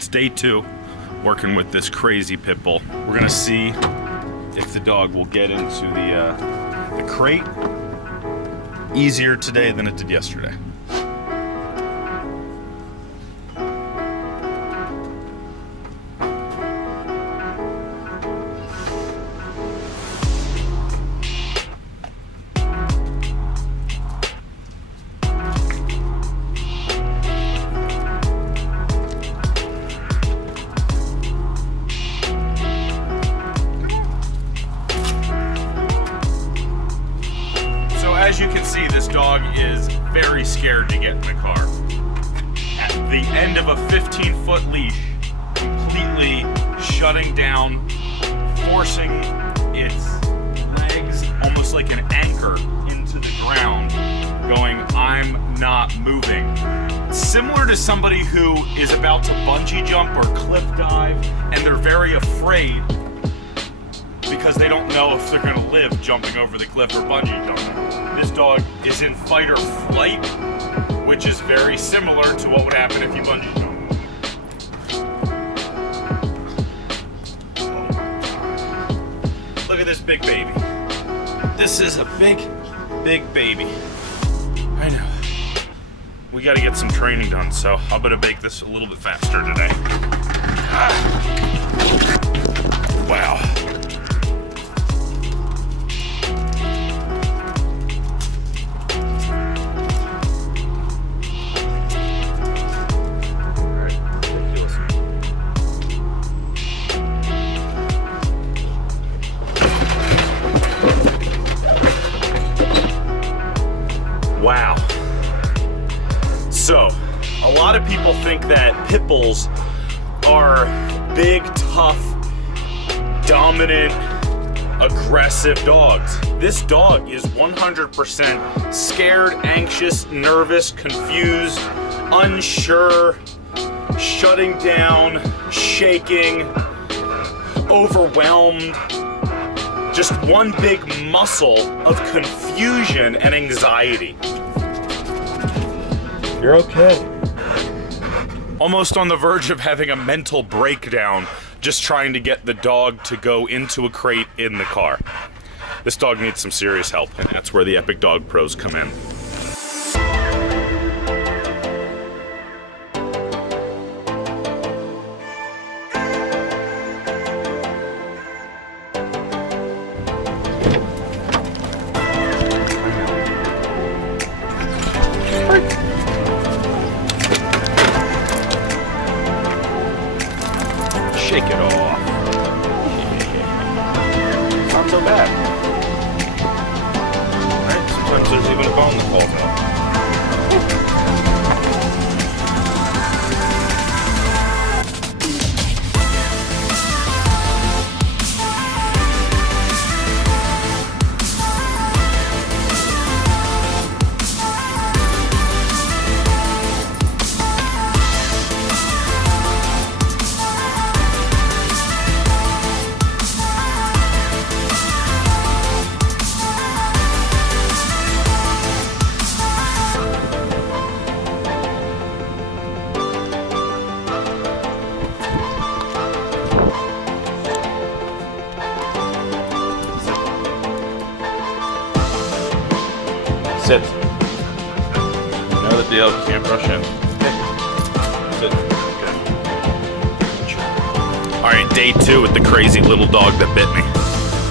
it's day 2, working with this crazy pit bull. We're gonna see if the dog will get into the crate easier today than it did yesterday. As you can see, this dog is very scared to get in the car. At the end of a 15-foot leash, completely shutting down, forcing its legs almost like an anchor into the ground, going, I'm not moving. Similar to somebody who is about to bungee jump or cliff dive, and they're very afraid because they don't know if they're gonna live jumping over the cliff or bungee jumping. This dog is in fight or flight, which is very similar to what would happen if you bungee jump. Look at this big baby. This is a big, big baby. I know. We gotta get some training done, so I'm gonna make this a little bit faster today. Wow. Wow. So, a lot of people think that pit bulls are big, tough, dominant, aggressive dogs. This dog is 100% scared, anxious, nervous, confused, unsure, shutting down, shaking, overwhelmed. Just one big muscle of confusion and anxiety. You're okay. Almost on the verge of having a mental breakdown, just trying to get the dog to go into a crate in the car. This dog needs some serious help, and that's where the Epic Dog Pros come in. Shake it off. It's not so bad. Right? Sometimes there's even a bone that falls out. Sit. You know the deal, you can't brush in. Sit. Good. Alright, day 2 with the crazy little dog that bit me.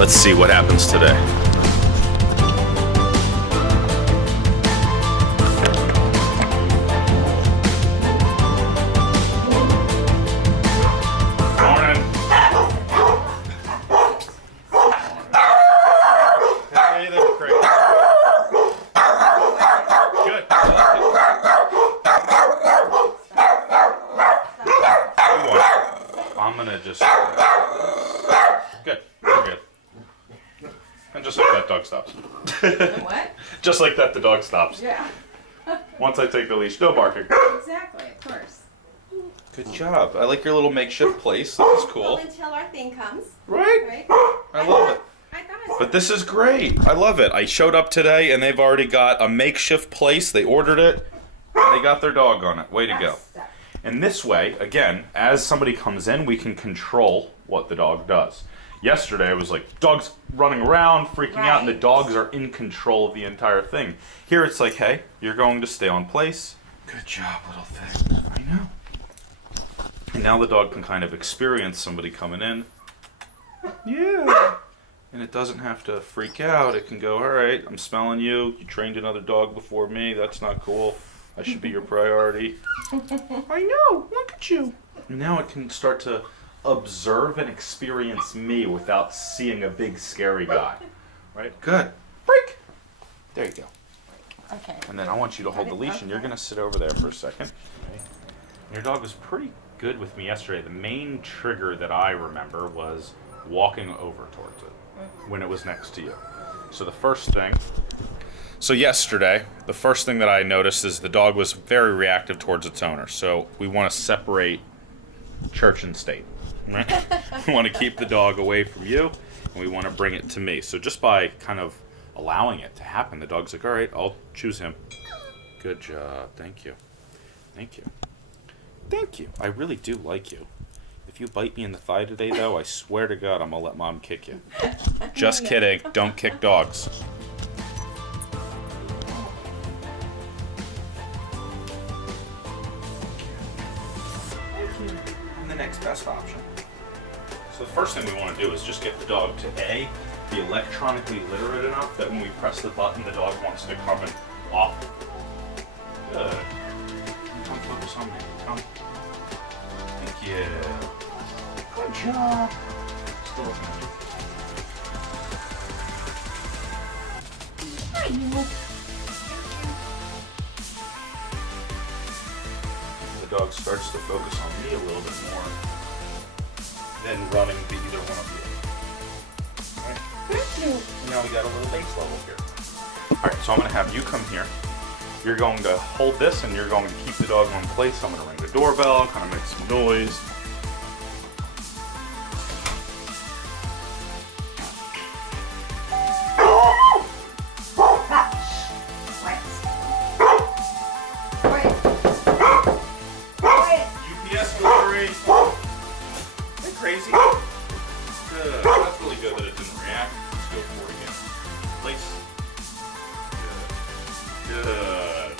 Let's see what happens today. I'm gonna just... Good. We're good. And just like that, dog stops. What? Just like that, the dog stops. Yeah. Once I take the leash, no barking. Exactly, of course. Good job. I like your little makeshift place. This is cool. Well, until our thing comes. Right? Right? I love it. I thought But this is great. I love it. I showed up today and they've already got a makeshift place. They ordered it and they got their dog on it. Way to go. And this way, again, as somebody comes in, we can control what the dog does. Yesterday, I was like, dog's running around, freaking out, and the dogs are in control of the entire thing. Here it's like, hey, you're going to stay on place. Good job, little thing. I know. And now the dog can kind of experience somebody coming in. Yeah. And it doesn't have to freak out. It can go, all right, I'm smelling you. You trained another dog before me. That's not cool. I should be your priority. I know. Look at you. And now it can start to observe and experience me without seeing a big scary guy. Right? Good. Break. There you go. Okay. And then I want you to hold the leash, and you're going to sit over there for a second. Your dog was pretty good with me yesterday. The main trigger that I remember was walking over towards it when it was next to you. So yesterday, the first thing that I noticed is the dog was very reactive towards its owner. So we want to separate church and state. Right? We want to keep the dog away from you, and we want to bring it to me. So just by kind of allowing it to happen, the dog's like, all right, I'll choose him. Good job. Thank you. Thank you. Thank you. I really do like you. If you bite me in the thigh today, though, I swear to God, I'm going to let Mom kick you. Just kidding. Don't kick dogs. And the next best option. So the first thing we want to do is just get the dog to A, be electronically literate enough that when we press the button, the dog wants to come and off. Good. Come focus on me. Come. Thank you. Good job. Still looking at you. The dog starts to focus on me a little bit more than running to either one of you. All right. And now we got a little base level here. All right, so I'm going to have you come here. You're going to hold this, and you're going to keep the dog in place. I'm going to ring the doorbell, kind of make some noise. UPS delivery. Isn't that crazy? Good. That's really good that it didn't react. Let's go for it again. Place. Good.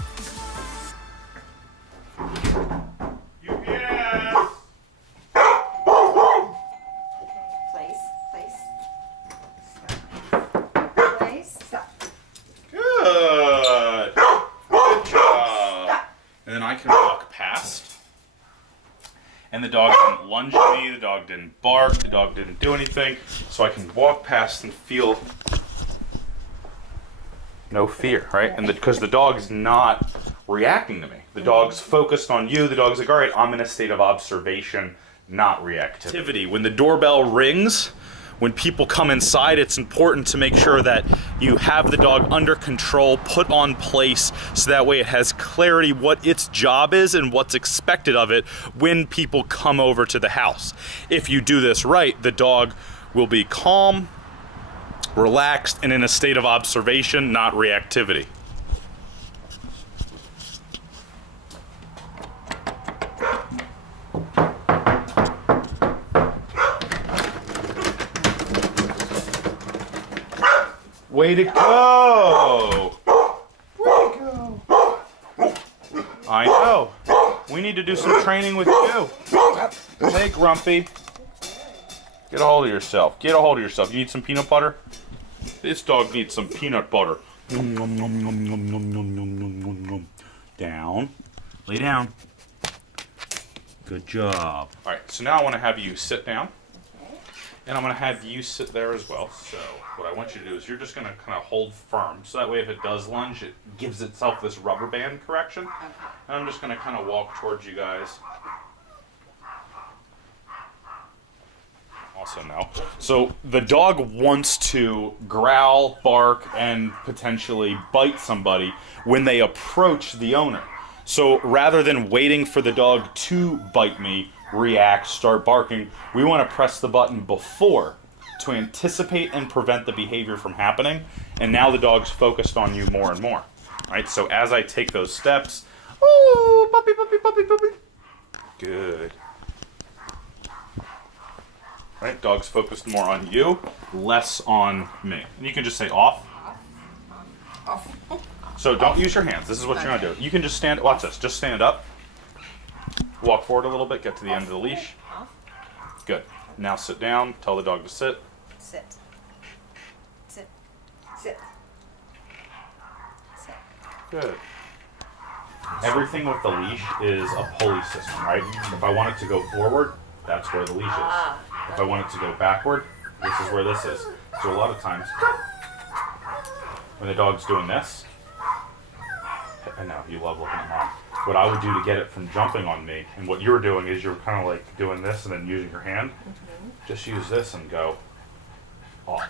UPS! Place. Stop. Good. Good job. And then I can walk past. And the dog didn't lunge at me, the dog didn't bark, the dog didn't do anything. So I can walk past and feel no fear, right? And because the dog's not reacting to me. The dog's focused on you. The dog's like, all right, I'm in a state of observation, not reactivity. When the doorbell rings, when people come inside, it's important to make sure that you have the dog under control, put on place, so that way it has clarity what its job is and what's expected of it when people come over to the house. If you do this right, the dog will be calm, relaxed, and in a state of observation, not reactivity. Way to go! Way to go! I know. We need to do some training with you. Hey, Grumpy. Get a hold of yourself. Get a hold of yourself. You need some peanut butter? This dog needs some peanut butter. Down. Lay down. Good job. All right, so now I want to have you sit down. And I'm going to have you sit there as well. So what I want you to do is you're just going to kind of hold firm. So that way if it does lunge, it gives itself this rubber band correction. Okay. And I'm just going to kind of walk towards you guys. Also no. So the dog wants to growl, bark, and potentially bite somebody when they approach the owner. So rather than waiting for the dog to bite me, react, start barking, we want to press the button before to anticipate and prevent the behavior from happening. And now the dog's focused on you more and more. All right, so as I take those steps, oh, puppy, puppy, puppy, puppy. Good. Right, dog's focused more on you, less on me. And you can just say off. Off. So don't use your hands. This is what you're gonna do. You can just stand, watch this, just stand up. Walk forward a little bit, get to the end of the leash. Off. Good. Now sit down, tell the dog to sit. Sit. Sit. Sit. Sit. Good. Everything with the leash is a pulley system, right? If I want it to go forward, that's where the leash is. If I want it to go backward, this is where this is. So a lot of times, when the dog's doing this, I know, you love looking at mom. What I would do to get it from jumping on me, and what you're doing is you're kind of like doing this and then using your hand. Just use this and go off.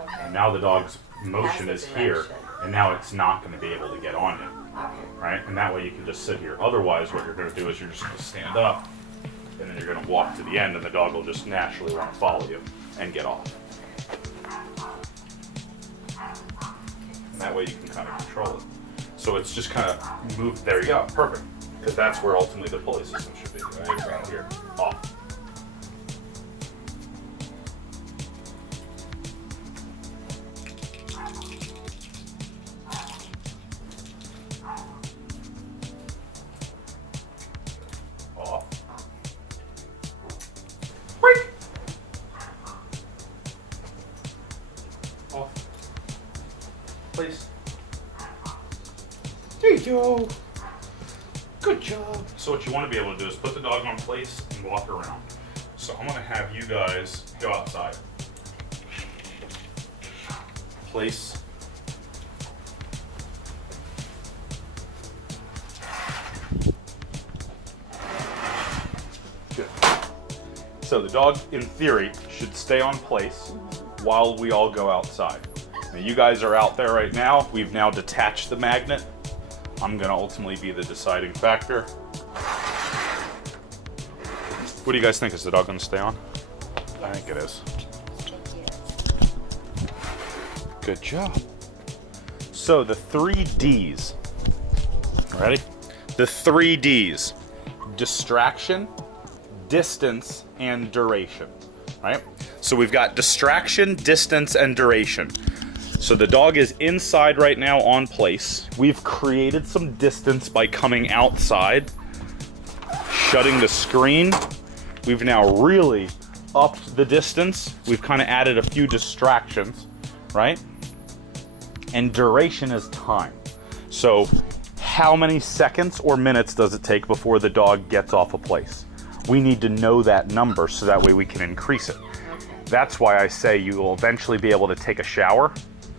Okay. And now the dog's motion That's is the here, direction. and now it's not going to be able to get on you. Okay. Right? And that way you can just sit here. Otherwise, what you're going to do is you're just going to stand up, and then you're going to walk to the end, and the dog will just naturally want to follow you and get off. And that way you can kind of control it. So it's just kind of move. There you go. Perfect. Because that's where ultimately the pulley system should be. Right here. Off. Off. Break. Off. Place. There you go. Good job. So what you want to be able to do is put the dog on place and walk around. So I'm going to have you guys go outside. Place. Good. So the dog, in theory, should stay on place while we all go outside. Now you guys are out there right now. We've now detached the magnet. I'm going to ultimately be the deciding factor. What do you guys think? Is the dog going to stay on? Yes. I think it is. Thank you. Good job. So the 3 Ds. Ready? The 3 Ds. Distraction, distance, and duration. Right? So we've got distraction, distance, and duration. So the dog is inside right now on place. We've created some distance by coming outside, shutting the screen. We've now really upped the distance. We've kind of added a few distractions, right? And duration is time. So how many seconds or minutes does it take before the dog gets off a place? We need to know that number so that way we can increase it. That's why I say you will eventually be able to take a shower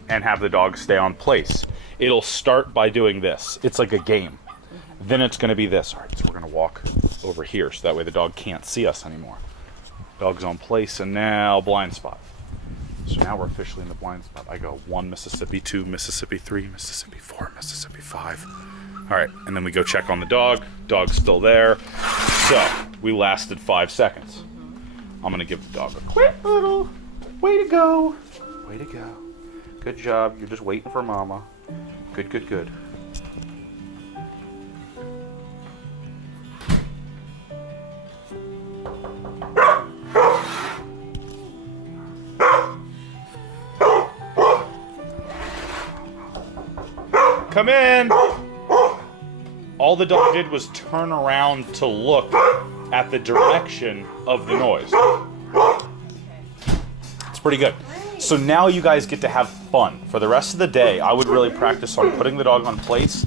and have the dog stay on place. It'll start by doing this. It's like a game. Then it's going to be this. All right, so we're going to walk over here so that way the dog can't see us anymore. Dog's on place, and now blind spot. So now we're officially in the blind spot. I go 1 Mississippi, 2 Mississippi, 3 Mississippi, 4 Mississippi, 5. All right, and then we go check on the dog. Dog's still there. So we lasted 5 seconds. I'm going to give the dog a quick little way to go. Way to go. Good job. You're just waiting for mama. Good, good, good. Come in. All the dog did was turn around to look at the direction of the noise. It's pretty good. So now you guys get to have fun. For the rest of the day, I would really practice on putting the dog on place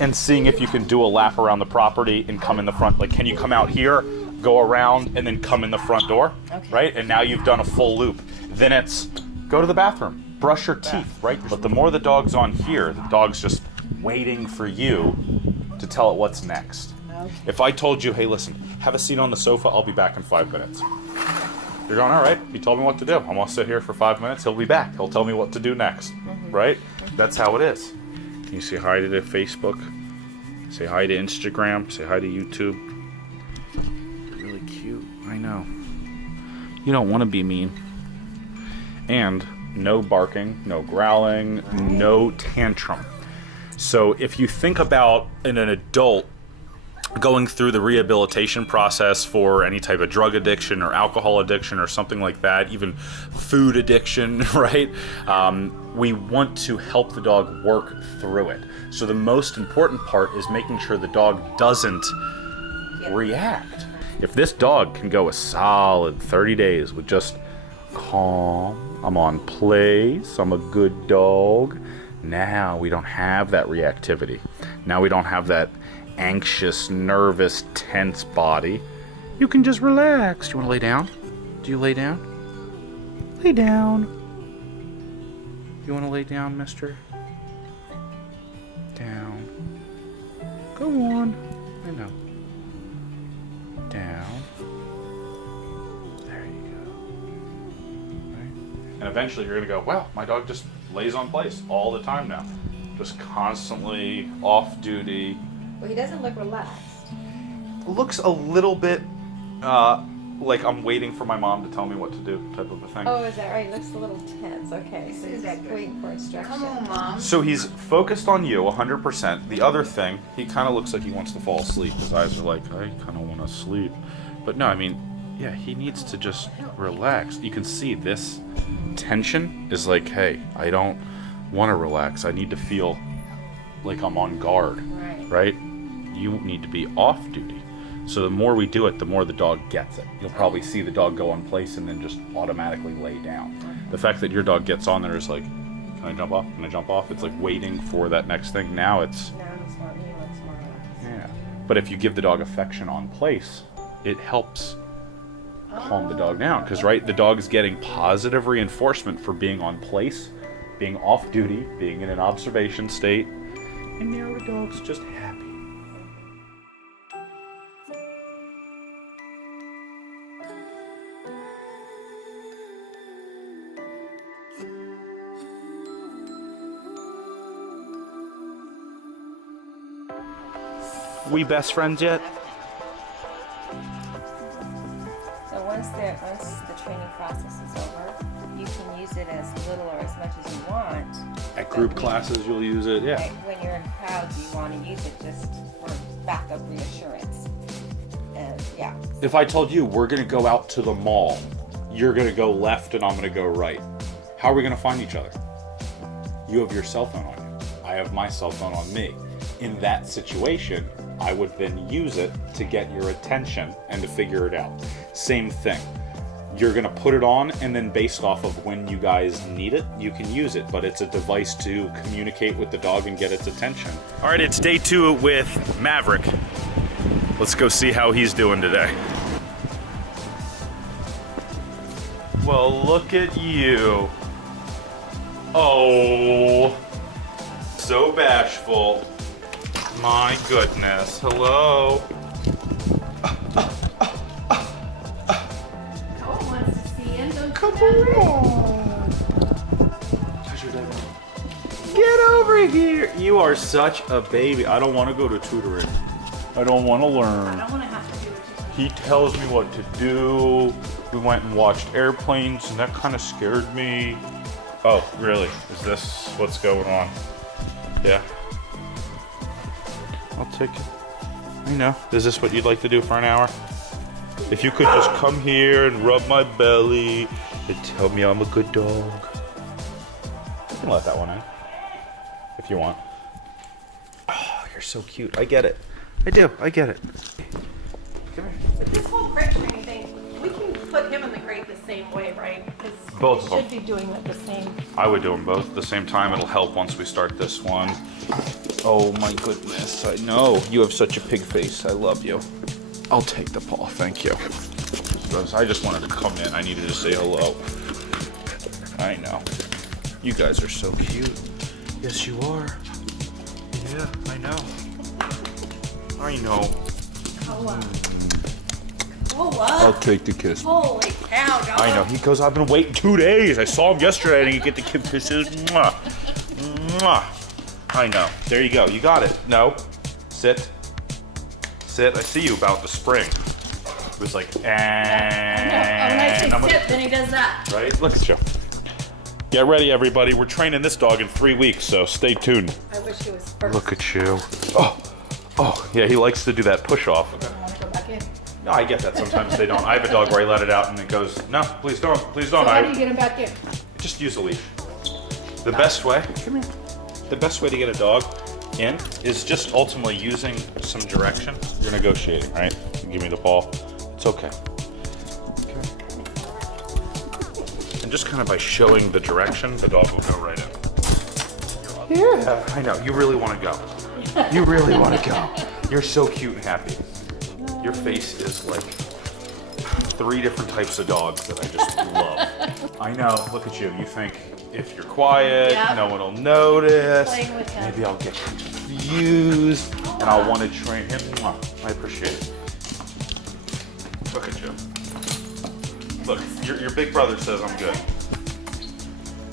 and seeing if you can do a lap around the property and come in the front. Like, can you come out here, go around, and then come in the front door? Okay. Right? And now you've done a full loop. Then it's go to the bathroom, brush your teeth, right? But the more the dog's on here, the dog's just waiting for you to tell it what's next. Okay. If I told you, hey, listen, have a seat on the sofa, I'll be back in 5 minutes. You're going, all right, he told me what to do. I'm going to sit here for 5 minutes. He'll be back. He'll tell me what to do next, right? That's how it is. Can you say hi to the Facebook? Say hi to Instagram. Say hi to YouTube. You're really cute. I know. You don't want to be mean. And no barking, no growling, no tantrum. So if you think about an adult going through the rehabilitation process for any type of drug addiction or alcohol addiction or something like that, even food addiction, right? We want to help the dog work through it. So the most important part is making sure the dog doesn't react. If this dog can go a solid 30 days with just calm, I'm on place, I'm a good dog, now we don't have that reactivity. Now we don't have that anxious, nervous, tense body. You can just relax. Do you want to lay down? Do you lay down? Lay down. You want to lay down, mister? Down. Go on. I know. Down. There you go. Right. And eventually you're going to go, wow, my dog just lays on place all the time now. Just constantly off duty. Well, he doesn't look relaxed. Looks a little bit like I'm waiting for my mom to tell me what to do, type of a thing. Oh, is that right? He looks a little tense. Okay, so he's waiting for instruction. Come on, Mom. So he's focused on you 100%. The other thing, he kind of looks like he wants to fall asleep. His eyes are like, I kind of want to sleep. But no, I mean, yeah, he needs to just relax. You can see this tension is like, hey, I don't want to relax. I need to feel like I'm on guard, right? You need to be off duty. So the more we do it, the more the dog gets it. You'll probably see the dog go on place and then just automatically lay down. The fact that your dog gets on there is like, can I jump off? Can I jump off? It's like waiting for that next thing. Now it's... Now he's more relaxed. Yeah. But if you give the dog affection on place, it helps calm the dog down. Because, right, the dog is getting positive reinforcement for being on place, being off duty, being in an observation state. And now the dog's just happy. We best friends yet? So once the training process is over, you can use it as little or as much as you want. At group classes, you'll use it, yeah. Right, when you're in crowds, you want to use it just for backup reassurance. And yeah. If I told you we're going to go out to the mall, you're going to go left and I'm going to go right, how are we going to find each other? You have your cell phone on you. I have my cell phone on me. In that situation, I would then use it to get your attention and to figure it out. Same thing. You're going to put it on, and then based off of when you guys need it, you can use it. But it's a device to communicate with the dog and get its attention. All right, it's day 2 with Maverick. Let's go see how he's doing today. Well, look at you. Oh, so bashful. My goodness. Hello. Cole wants to see him. Don't Come on. How's your day? Get over here. You are such a baby. I don't want to go to tutoring. I don't want to learn. I don't want to have to do it. He tells me what to do. We went and watched airplanes, and that kind of scared me. Oh, really? Is this what's going on? Yeah. I'll take it. I know. Is this what you'd like to do for an hour? If you could just come here and rub my belly and tell me I'm a good dog. You can let that one in. If you want. Oh, you're so cute. I get it. I do. I get it. Come here. But this whole crate training thing, we can put him in the crate the same way, right? Because Both of we them. should be doing it the same. I would do them both at the same time. It'll help once we start this one. Oh my goodness. I know. You have such a pig face. I love you. I'll take the paw. Thank you. I just wanted to come in. I needed to say hello. I know. You guys are so cute. Yes, you are. Yeah, I know. I know. I'll take the kiss. Holy cow, dog. I know. He goes, I've been waiting 2 days. I saw him yesterday. I didn't get to give kisses. Mwah. Mwah. I know. There you go. You got it. No. Sit. Sit. I see you about the spring. It was like, and Oh, nice. Then he does that. right? Look at you. Get ready, everybody. We're training this dog in 3 weeks, so stay tuned. I wish he was first. Look at you. Oh. Oh, yeah, he likes to do that push off. I want to go back in. No, I get that. Sometimes they don't. I have a dog where I let it out and it goes, no, please don't, please don't. So how do you get him back in? Just use a leash. The best way, come here. The best way to get a dog in is just ultimately using some direction. You're negotiating, right? Give me the ball. It's okay. And just kind of by showing the direction, the dog will go right in. Yeah, I know. You really want to go. You really want to go. You're so cute and happy. Your face is like 3 different types of dogs that I just love. I know. Look at you. You think if you're quiet, Yep. no one will notice. Playing with him. Maybe I'll get confused and I'll want to train him. Mwah. I appreciate it. Look at you. Look, your big brother says I'm good.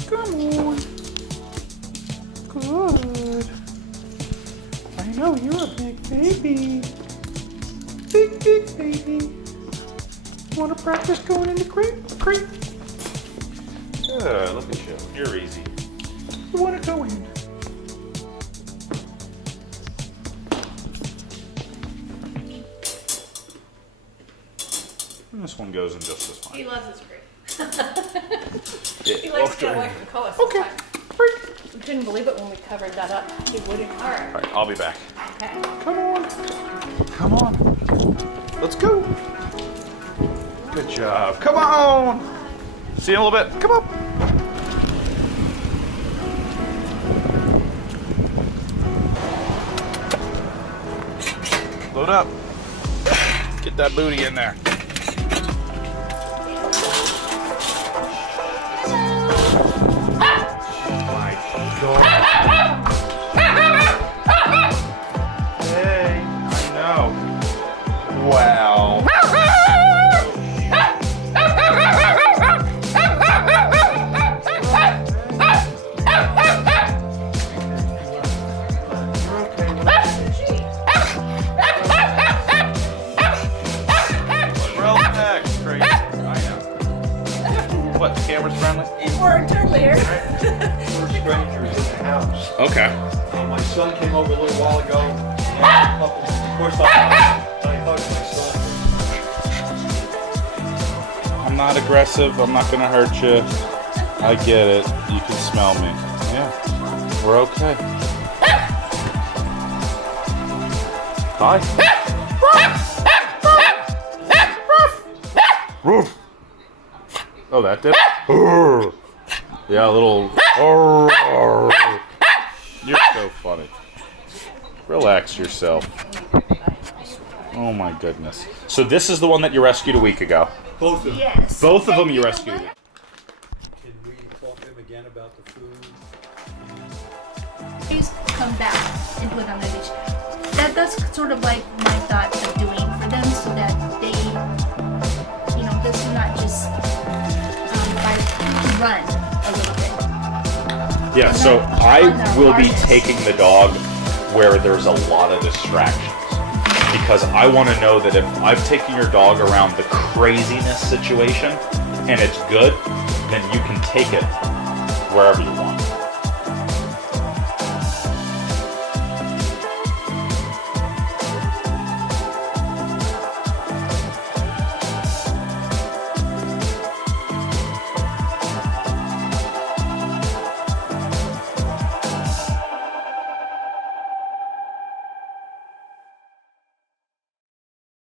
Come on. Good. I know you're a big baby. Big baby. Want to practice going into crate? Good. Look at you. You're easy. You want to go in? And this one goes in just as fine. He loves his crate. Yeah, He likes to get okay. away from Koa Okay. sometimes. We couldn't believe it when we covered that up. He wouldn't. All right. All right, I'll be back. Okay. Come on. Come on. Let's go. Good job. Come on. See you in a little bit. Come on. Load up. Get that booty in there. My God. Hey, I know. Wow. Relax, crazy. I know. What, the camera's friendly? We're totally here. We're strangers in the house. Okay. My son came over a little while ago. And of course, I hugged my son. I'm not aggressive. I'm not gonna hurt you. I get it. You can smell me. Yeah. We're okay. Hi. Roof. Oh, that did? Yeah, a little. You're so funny. Relax yourself. Oh my goodness. So this is the one that you rescued a week ago. Both of them. Yes. Both of them you rescued. Can we talk to him again about the food? Please come back and put on the beach. That's sort of like my thought of doing for them, so that they, this is not just run a little bit. Yeah, so I will be taking the dog where there's a lot of distractions. Because I want to know that if I've taken your dog around the craziness situation and it's good, then you can take it wherever you want.